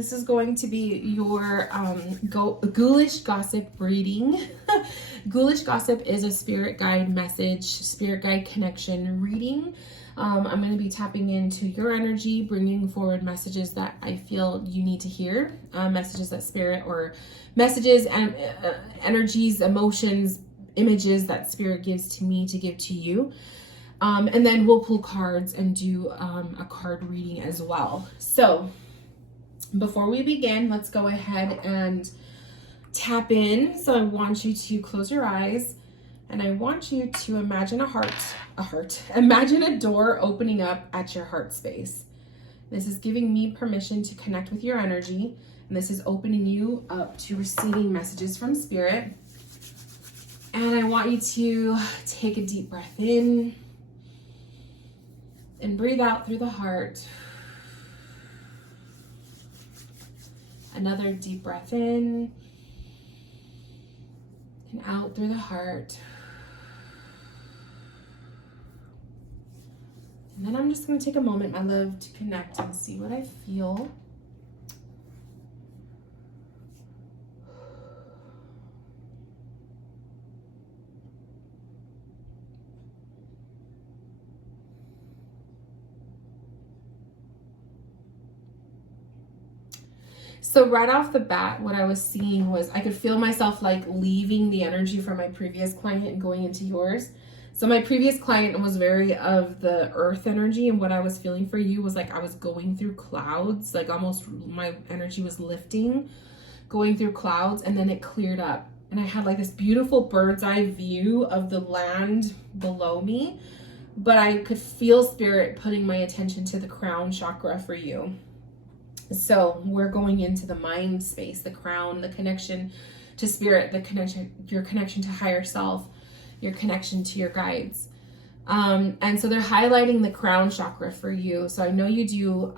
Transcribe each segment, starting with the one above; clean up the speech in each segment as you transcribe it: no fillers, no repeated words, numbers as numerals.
this is going to be your Ghoulish Gossip reading. Ghoulish Gossip is a spirit guide message, spirit guide connection reading. I'm going to be tapping into your energy, bringing forward messages that I feel you need to hear, messages that spirit, or messages and energies, emotions, images that spirit gives to me to give to you. And then we'll pull cards and do a card reading as well. So before we begin, let's go ahead and tap in. So I want you to close your eyes and I want you to imagine imagine a door opening up at your heart space. This is giving me permission to connect with your energy, and this is opening you up to receiving messages from spirit. And I want you to take a deep breath in and breathe out through the heart. Another deep breath in and out through the heart. And then I'm just going to take a moment, my love, to connect and see what I feel. So right off the bat, what I was seeing was I could feel myself like leaving the energy from my previous client and going into yours. So my previous client was very of the earth energy, and what I was feeling for you was like I was going through clouds, like almost my energy was lifting, going through clouds, and then it cleared up. And I had like this beautiful bird's eye view of the land below me, but I could feel spirit putting my attention to the crown chakra for you. So we're going into the mind space, the crown, the connection to spirit, the connection, your connection to higher self, your connection to your guides. And so they're highlighting the crown chakra for you. So I know you do,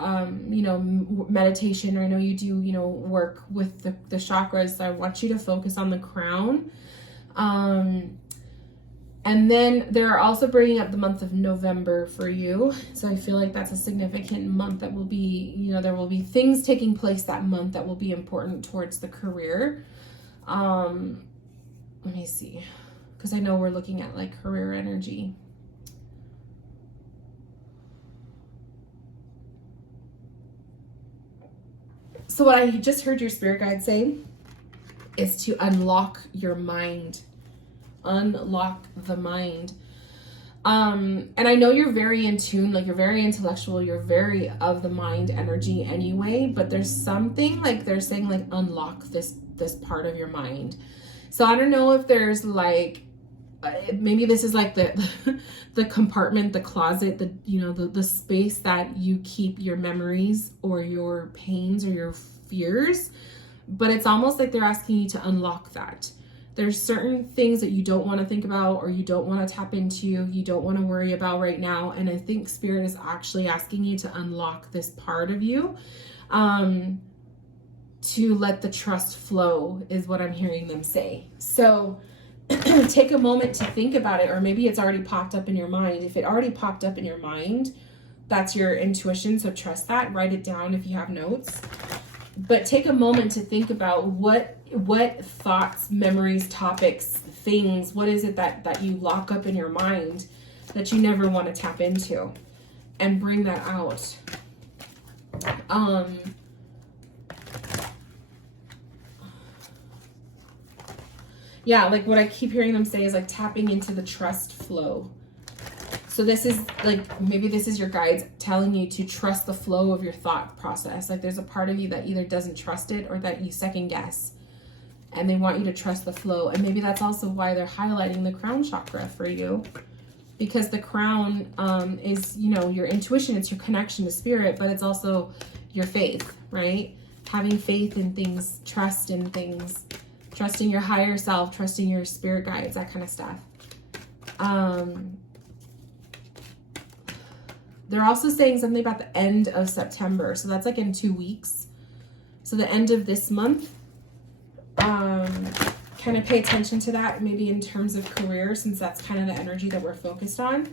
meditation, or I know you do, work with the chakras. So I want you to focus on the crown. And then they're also bringing up the month of November for you. So I feel like that's a significant month that will be, there will be things taking place that month that will be important towards the career. Let me see, because I know we're looking at like career energy. So what I just heard your spirit guide say is to unlock your mind. Unlock the mind. And I know you're very in tune, like you're very intellectual, you're very of the mind energy anyway, but there's something like they're saying like unlock this part of your mind. So I don't know if there's like maybe this is like the compartment, the closet, the space that you keep your memories or your pains or your fears, but it's almost like they're asking you to unlock that. There's certain things that you don't want to think about, or you don't want to tap into, you don't want to worry about right now. And I think spirit is actually asking you to unlock this part of you, to let the trust flow is what I'm hearing them say. So take a moment to think about it, or maybe it's already popped up in your mind. If it already popped up in your mind, that's your intuition. So trust that, write it down if you have notes. But take a moment to think about what thoughts, memories, topics, things, what is it that you lock up in your mind that you never want to tap into, and bring that out. Yeah, like what I keep hearing them say is like tapping into the trust flow. So this is like, maybe this is your guides telling you to trust the flow of your thought process. Like there's a part of you that either doesn't trust it or that you second guess, and they want you to trust the flow. And maybe that's also why they're highlighting the crown chakra for you, because the crown is, your intuition, it's your connection to spirit, but it's also your faith, right? Having faith in things, trust in things, trusting your higher self, trusting your spirit guides, that kind of stuff. They're also saying something about the end of September. So that's like in 2 weeks. So the end of this month, kind of pay attention to that, maybe in terms of career, since that's kind of the energy that we're focused on.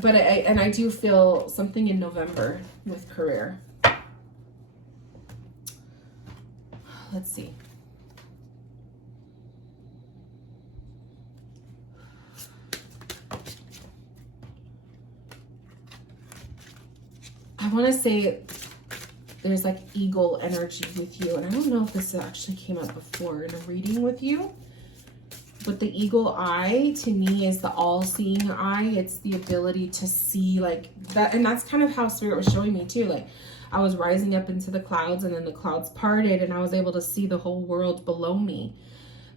But I do feel something in November with career. let's see. I want to say there's like eagle energy with you. And I don't know if this actually came up before in a reading with you. But the eagle eye to me is the all-seeing eye. It's the ability to see like that. And that's kind of how Spirit was showing me too. Like I was rising up into the clouds and then the clouds parted and I was able to see the whole world below me.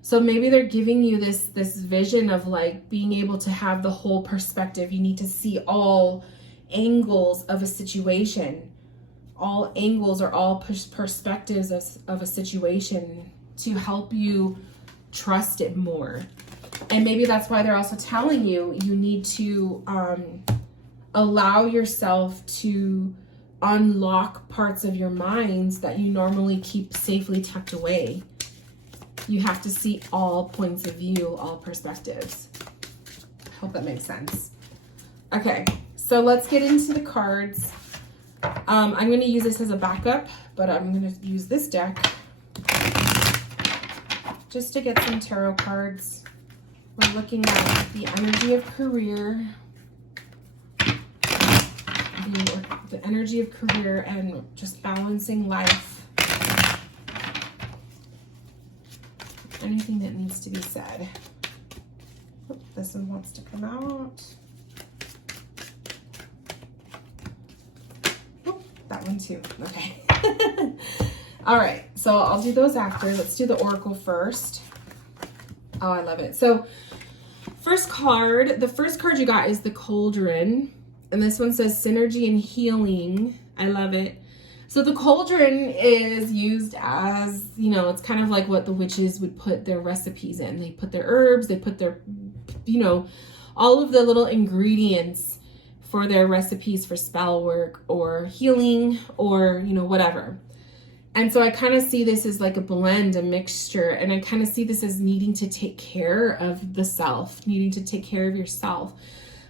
So maybe they're giving you this vision of like being able to have the whole perspective. You need to see all angles of a situation, all angles or all perspectives of a situation to help you trust it more. And maybe that's why they're also telling you you need to allow yourself to unlock parts of your minds that you normally keep safely tucked away. You have to see all points of view, all perspectives. I hope that makes sense. Okay, so let's get into the cards. I'm going to use this as a backup, but I'm going to use this deck just to get some tarot cards. We're looking at the energy of career, the energy of career and just balancing life. Anything that needs to be said. Oh, this one wants to come out. Oh, that one too. Okay. All right, so I'll do those after. Let's do the oracle first. Oh, I love it. So first card, the first card you got is the cauldron. And this one says synergy and healing. I love it. So the cauldron is used as, you know, it's kind of like what the witches would put their recipes in. They put their herbs, they put their, you know, all of the little ingredients for their recipes for spell work or healing or, you know, whatever. And so I kind of see this as like a blend, a mixture, and I kind of see this as needing to take care of the self, needing to take care of yourself.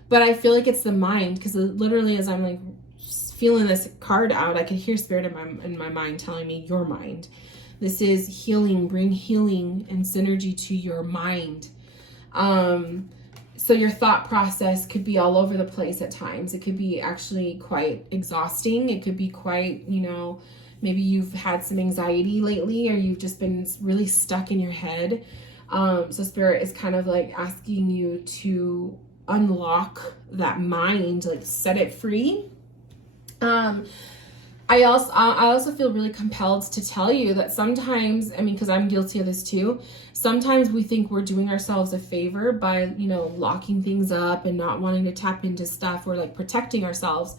But I feel like it's the mind, because literally as I'm like feeling this card out, I could hear Spirit in my mind telling me your mind. This is healing, bring healing and synergy to your mind. So your thought process could be all over the place at times. It could be actually quite exhausting. It could be quite, you know, maybe you've had some anxiety lately or you've just been really stuck in your head. So Spirit is kind of like asking you to unlock that mind, like set it free. I also feel really compelled to tell you that sometimes, I mean, because I'm guilty of this too, sometimes we think we're doing ourselves a favor by, you know, locking things up and not wanting to tap into stuff or like protecting ourselves.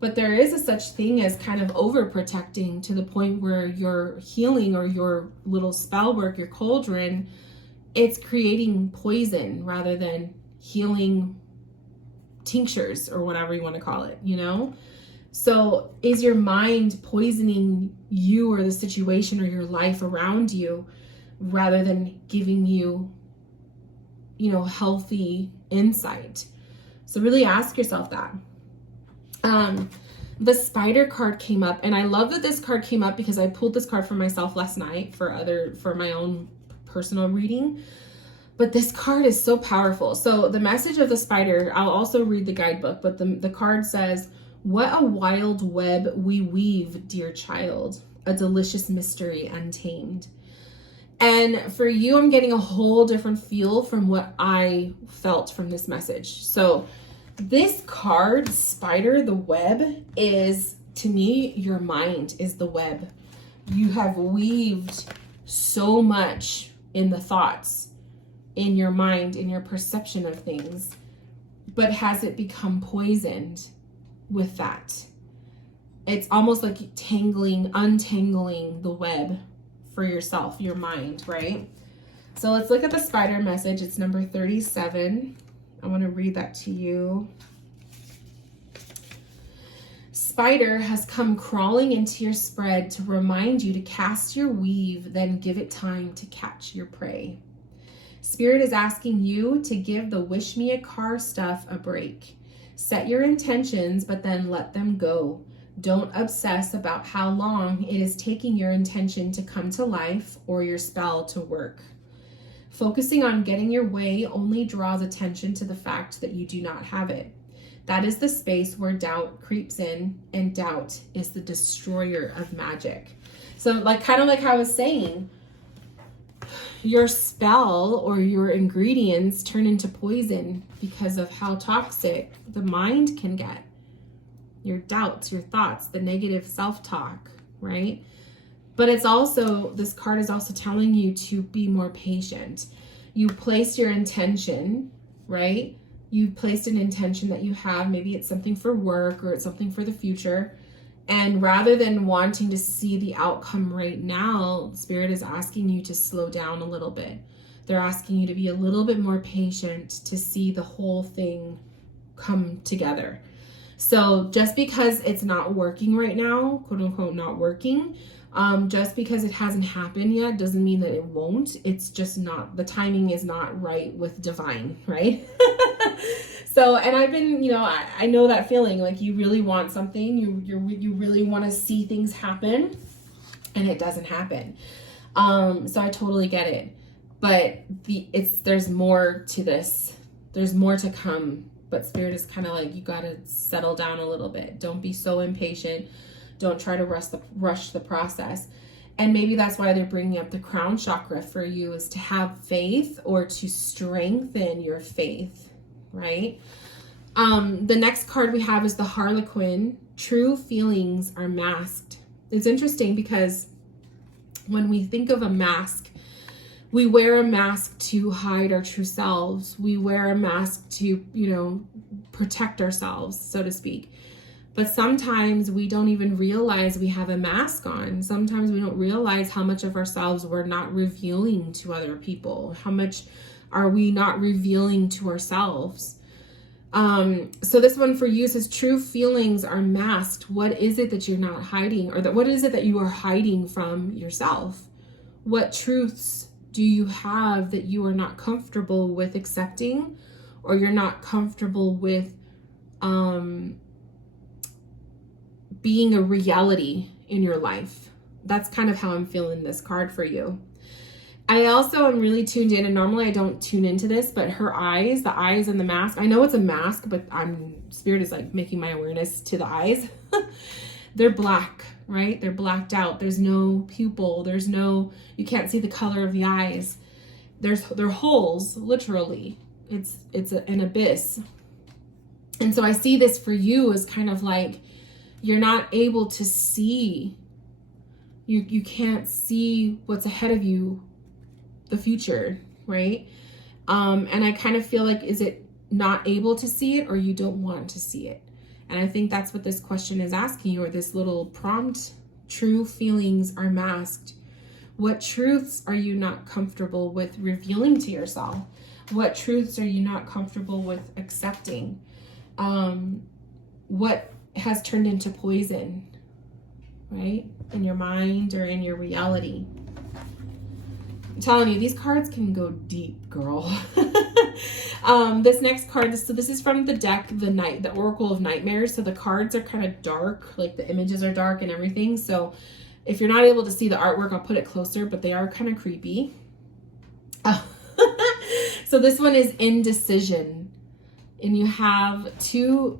But there is a such thing as kind of overprotecting to the point where your healing or your little spell work, your cauldron, it's creating poison rather than healing tinctures or whatever you want to call it, you know? So is your mind poisoning you or the situation or your life around you rather than giving you, you know, healthy insight? So really ask yourself that. The spider card came up, and I love that this card came up because I pulled this card for myself last night for my own personal reading. But this card is so powerful. So the message of the spider, I'll also read the guidebook, but the card says, "What a wild web we weave, dear child, a delicious mystery untamed." And for you, I'm getting a whole different feel from what I felt from this message. So this card, spider, the web, is, to me, your mind is the web. You have weaved so much in the thoughts, in your mind, in your perception of things, but has it become poisoned with that? It's almost like untangling the web for yourself, your mind, right? So let's look at the spider message. It's number 37. I want to read that to you. Spider has come crawling into your spread to remind you to cast your weave, then give it time to catch your prey. Spirit is asking you to give the wish me a car stuff a break. Set your intentions, but then let them go. Don't obsess about how long it is taking your intention to come to life or your spell to work. Focusing on getting your way only draws attention to the fact that you do not have it. That is the space where doubt creeps in, and doubt is the destroyer of magic. So kind of like how I was saying, your spell or your ingredients turn into poison because of how toxic the mind can get. Your doubts, your thoughts, the negative self-talk, right? But it's also, this card is also telling you to be more patient. You placed your intention, right? You placed an intention that you have. Maybe it's something for work or it's something for the future. And rather than wanting to see the outcome right now, Spirit is asking you to slow down a little bit. They're asking you to be a little bit more patient to see the whole thing come together. So just because it's not working right now, quote unquote, not working, just because it hasn't happened yet doesn't mean that it won't. It's just not, the timing is not right with divine, right? So, and I've been, I know that feeling, like you really want something, you really want to see things happen, and it doesn't happen. So I totally get it, but there's more to this. There's more to come, but Spirit is kind of like, you got to settle down a little bit. Don't be so impatient. Don't try to rush the process. And maybe that's why they're bringing up the crown chakra for you, is to have faith or to strengthen your faith, right? The next card we have is the Harlequin. True feelings are masked. It's interesting because when we think of a mask, we wear a mask to hide our true selves. We wear a mask to, protect ourselves, so to speak. But sometimes we don't even realize we have a mask on. Sometimes we don't realize how much of ourselves we're not revealing to other people. How much are we not revealing to ourselves? So this one for you says, true feelings are masked. What is it that you're not hiding? Or what is it that you are hiding from yourself? What truths do you have that you are not comfortable with accepting, or you're not comfortable with being a reality in your life? That's kind of how I'm feeling this card for you. I also am really tuned in, and normally I don't tune into this, but her eyes, the eyes and the mask, I know it's a mask, but Spirit is like making my awareness to the eyes. They're black, right? They're blacked out. There's no pupil. You can't see the color of the eyes. They're holes, literally. It's an abyss. And so I see this for you as kind of like, you're not able to see. You can't see what's ahead of you, the future, right? And I kind of feel like, is it not able to see it, or you don't want to see it? And I think that's what this question is asking you, or this little prompt. True feelings are masked. What truths are you not comfortable with revealing to yourself? What truths are you not comfortable with accepting? What has turned into poison, right? In your mind or in your reality. I'm telling you, these cards can go deep, girl. This next card, so this is from the deck, the Oracle of Nightmares. So the cards are kind of dark, like the images are dark and everything. So if you're not able to see the artwork, I'll put it closer, but they are kind of creepy. So this one is indecision. And you have two,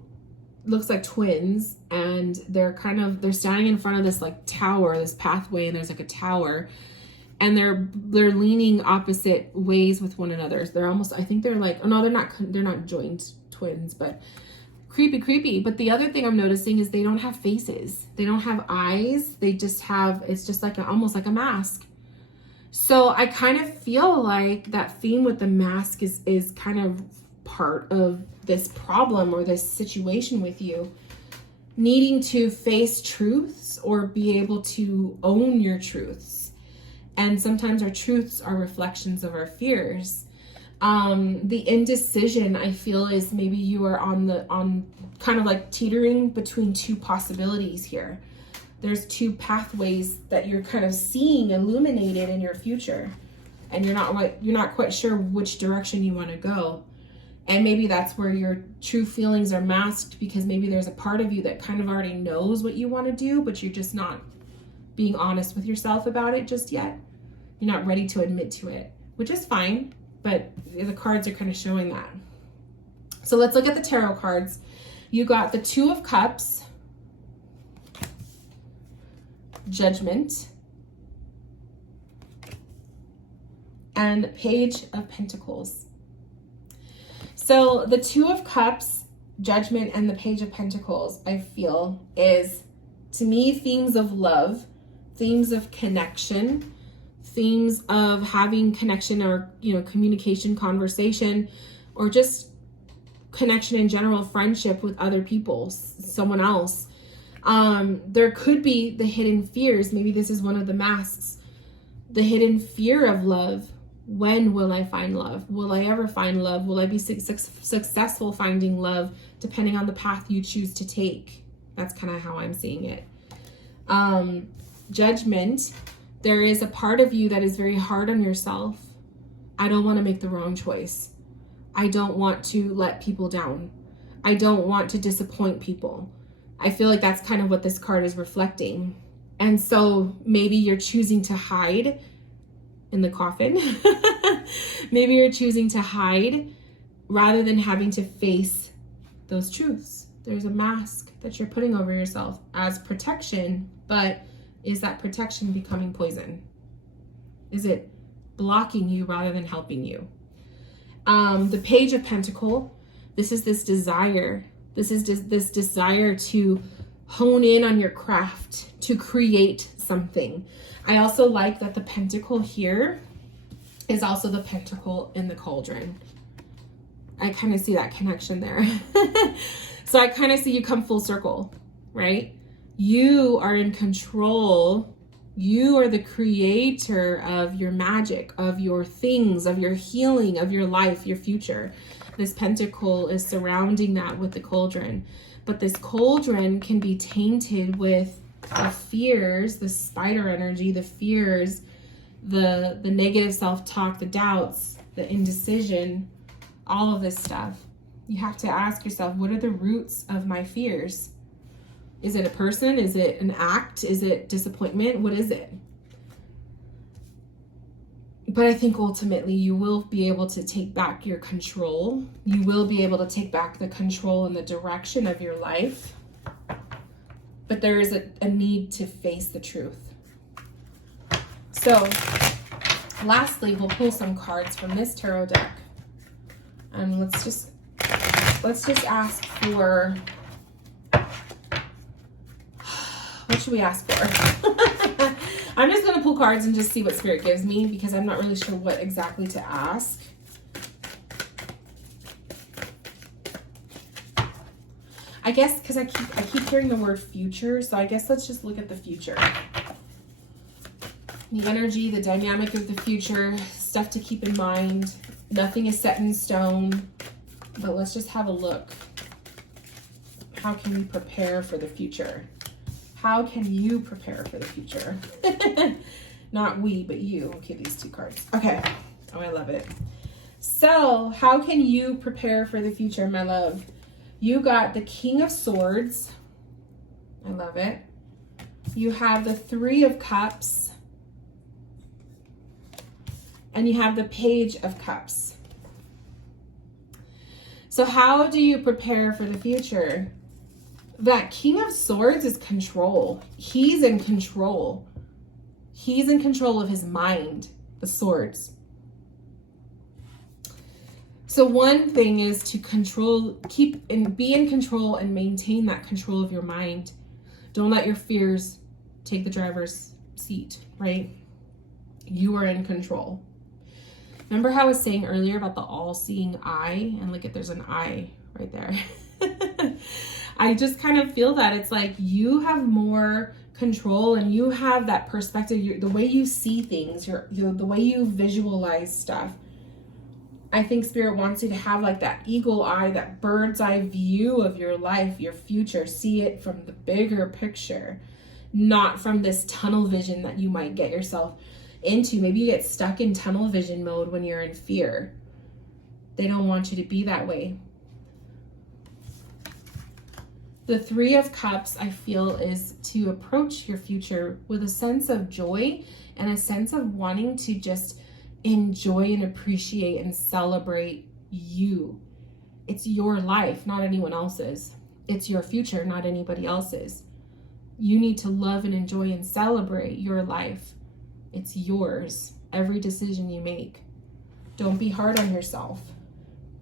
looks like twins, and they're standing in front of this like tower, this pathway, and there's like a tower. And they're leaning opposite ways with one another. So they're almost, I think they're like, oh no, they're not joined twins, but creepy. But the other thing I'm noticing is they don't have faces. They don't have eyes. They just have, it's just like almost like a mask. So I kind of feel like that theme with the mask is kind of part of this problem or this situation with you. Needing to face truths or be able to own your truths. And sometimes our truths are reflections of our fears. The indecision, I feel, is maybe you are on kind of like teetering between two possibilities here. There's two pathways that you're kind of seeing illuminated in your future, and you're not quite sure which direction you want to go. And maybe that's where your true feelings are masked, because maybe there's a part of you that kind of already knows what you want to do, but you're just not being honest with yourself about it just yet. You're not ready to admit to it, which is fine, but the cards are kind of showing that. So let's look at the tarot cards. You got the Two of Cups, Judgment, and Page of Pentacles. So the Two of Cups, Judgment, and the Page of Pentacles, I feel, is, to me, themes of love, themes of connection, themes of having connection, or, you know, communication, conversation, or just connection in general, friendship with other people, someone else. There could be the hidden fears. Maybe this is one of the masks. The hidden fear of love. When will I find love? Will I ever find love? Will I be successful finding love, depending on the path you choose to take? That's kind of how I'm seeing it. Judgment. There is a part of you that is very hard on yourself. I don't want to make the wrong choice. I don't want to let people down. I don't want to disappoint people. I feel like that's kind of what this card is reflecting. And so maybe you're choosing to hide in the coffin. Maybe you're choosing to hide rather than having to face those truths. There's a mask that you're putting over yourself as protection, but is that protection becoming poison? Is it blocking you rather than helping you? The Page of Pentacle, this is this desire. This is this desire to hone in on your craft, to create something. I also like that the pentacle here is also the pentacle in the cauldron. I kind of see that connection there. So I kind of see you come full circle, right? You are in control. You are the creator of your magic, of your things, of your healing, of your life, your future. This pentacle is surrounding that with the cauldron. But this cauldron can be tainted with the fears, the spider energy, the fears, the negative self-talk, the doubts, the indecision, all of this stuff. You have to ask yourself, what are the roots of my fears? Is it a person? Is it an act? Is it disappointment? What is it? But I think ultimately you will be able to take back your control. You will be able to take back the control and the direction of your life. But there is a need to face the truth. So lastly, we'll pull some cards from this tarot deck. And let's just ask for, what should we ask for? I'm just going to pull cards and just see what Spirit gives me, because I'm not really sure what exactly to ask. I guess because I keep hearing the word future, so I guess let's just look at the future. The energy, the dynamic of the future, stuff to keep in mind. Nothing is set in stone, but let's just have a look. How can we prepare for the future? How can you prepare for the future? Not we, but you. Okay, these two cards. Okay. Oh, I love it. So, how can you prepare for the future, my love? You got the King of Swords. I love it. You have the Three of Cups. And you have the Page of Cups. So how do you prepare for the future? That King of Swords is control. He's in control. He's in control of his mind, the swords. So one thing is to be in control and maintain that control of your mind. Don't let your fears take the driver's seat, right? You are in control. Remember how I was saying earlier about the all-seeing eye? And look at, there's an eye right there. I just kind of feel that it's like you have more control and you have that perspective, the way you see things, the way you visualize stuff. I think Spirit wants you to have like that eagle eye, that bird's eye view of your life, your future. See it from the bigger picture, not from this tunnel vision that you might get yourself into. Maybe you get stuck in tunnel vision mode when you're in fear. They don't want you to be that way. The Three of Cups, I feel, is to approach your future with a sense of joy and a sense of wanting to just enjoy and appreciate and celebrate you. It's your life, not anyone else's. It's your future, not anybody else's. You need to love and enjoy and celebrate your life. It's yours. Every decision you make. Don't be hard on yourself.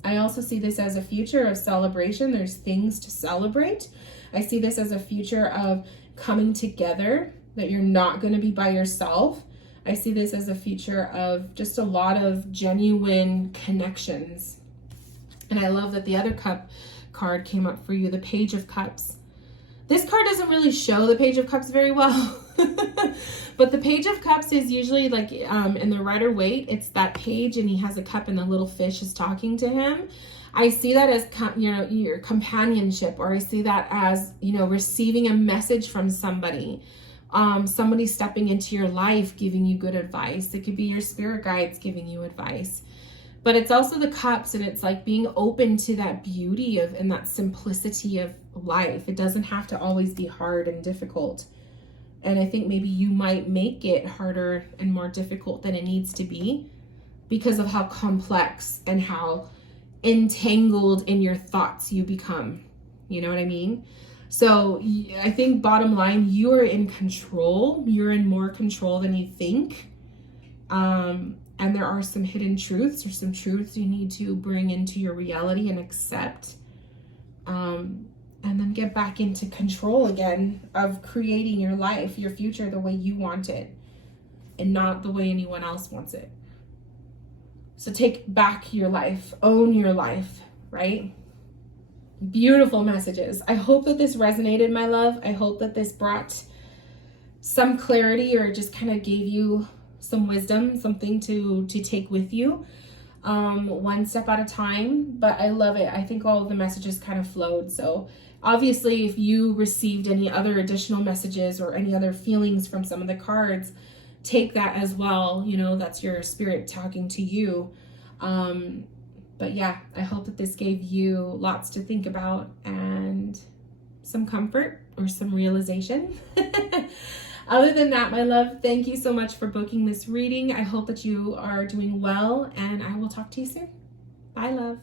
I also see this as a future of celebration. There's things to celebrate. I see this as a future of coming together, that you're not going to be by yourself. I see this as a future of just a lot of genuine connections. And I love that the other cup card came up for you, the Page of Cups. This card doesn't really show the Page of Cups very well. But the Page of Cups is usually like in the Rider-Waite, it's that page and he has a cup and the little fish is talking to him. I see that as, your companionship, or I see that as, receiving a message from somebody. Somebody stepping into your life, giving you good advice. It could be your spirit guides giving you advice. But it's also the cups, and it's like being open to that beauty of and that simplicity of life. It doesn't have to always be hard and difficult. And I think maybe you might make it harder and more difficult than it needs to be because of how complex and how entangled in your thoughts you become. You know what I mean? So I think bottom line, you are in control. You're in more control than you think. And there are some hidden truths or some truths you need to bring into your reality and accept. And then get back into control again of creating your life, your future, the way you want it and not the way anyone else wants it. So take back your life, own your life, right? Beautiful messages. I hope that this resonated, my love. I hope that this brought some clarity or just kind of gave you some wisdom, something to take with you, one step at a time. But I love it. I think all of the messages kind of flowed. So obviously, if you received any other additional messages or any other feelings from some of the cards, take that as well. That's your spirit talking to you. But yeah, I hope that this gave you lots to think about and some comfort or some realization. Other than that, my love, thank you so much for booking this reading. I hope that you are doing well, and I will talk to you soon. Bye, love.